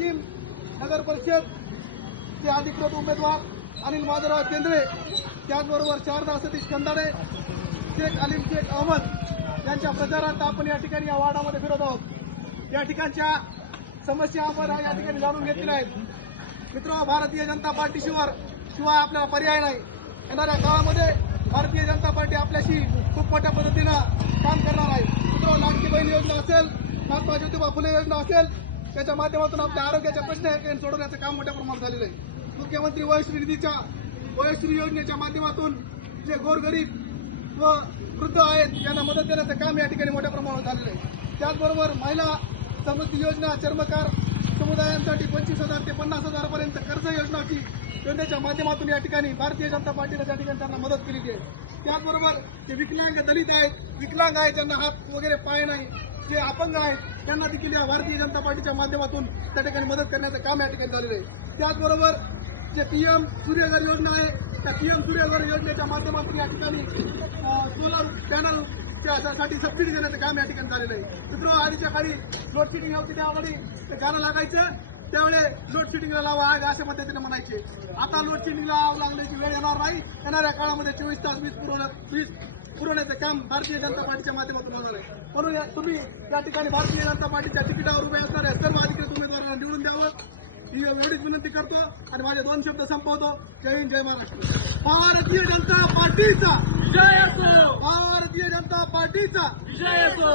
वाशिम नगर परिषद चे अधिकृत उमेदवार अनिल माधवराव केंद्रे, त्याचबरोबर शारदा सतीश कंदाडे, शेख अलीम शेख अहमद यांच्या प्रचारार्थ आपण या ठिकाणी या वार्डामध्ये फिरत आहोत। या ठिकाणच्या समस्या आपण या ठिकाणी जाणून घेतलेल्या आहेत। मित्र, भारतीय जनता पार्टी शिवाय आपल्याला पर्याय नाही। येणाऱ्या काळामध्ये भारतीय जनता पार्टी आपल्याशी खूप मोठ्या पद्धतीनं काम करणार आहे। मित्र, लाडकी बहीण योजना असेल, महात्मा ज्योतिबा फुले योजना असेल, त्याच्या माध्यमातून आपल्या आरोग्याच्या प्रश्न सोडवण्याचं काम मोठ्या प्रमाणात झालेलं आहे। मुख्यमंत्री वयश्री योजनेच्या माध्यमातून जे गोरगरीब व वृद्ध आहेत त्यांना मदत देण्याचं काम या ठिकाणी मोठ्या प्रमाणात झालेलं आहे। त्याचबरोबर महिला समृद्धी योजना, चर्मकार समुदायांसाठी 25,000 ते 50,000 पर्यंत कर्ज योजनेच्या माध्यमातून या ठिकाणी भारतीय जनता पार्टीने त्या ठिकाणी त्यांना मदत केली आहे। त्याचबरोबर जे विकलांग दलित आहेत, विकलांग आहेत, ज्यांना हात वगैरे पाय नाही, जे अपंग आहेत, त्यांना देखील या भारतीय जनता पार्टीच्या माध्यमातून त्या ठिकाणी मदत करण्याचं काम या ठिकाणी झालेलं आहे। त्याचबरोबर जे पीएम सूर्यघर योजना आहे, त्या पीएम सूर्यघर योजनेच्या माध्यमातून या ठिकाणी सोलर पॅनल साठी सबसिडी देण्याचं काम या ठिकाणी झालेलं आहे। मित्र, आधीच्या काळी लोडशेडिंग होती, त्यावेळी ते गाणं लागायचं, त्यावेळी लोडशेडिंगला लावा आहे अशा पद्धतीने म्हणायचे। आता लोडशेडिंगला लागण्याची वेळ येणार नाही। येणाऱ्या काळामध्ये 24 तास वीज पुरवण्याचं काम भारतीय जनता पार्टीच्या माध्यमातून होणार आहे। म्हणून तुम्ही या ठिकाणी भारतीय जनता पार्टीच्या तिकिटावर उभे असणाऱ्या सर्व अधिकृत उमेदवारांना निवडून द्यावं ही एवढीच विनंती करतो आणि माझे 2 शब्द संपवतो। जय हिंद, जय महाराष्ट्र। भारतीय जनता पार्टीचा जय असो, भारतीय जनता पार्टीचा जय असो।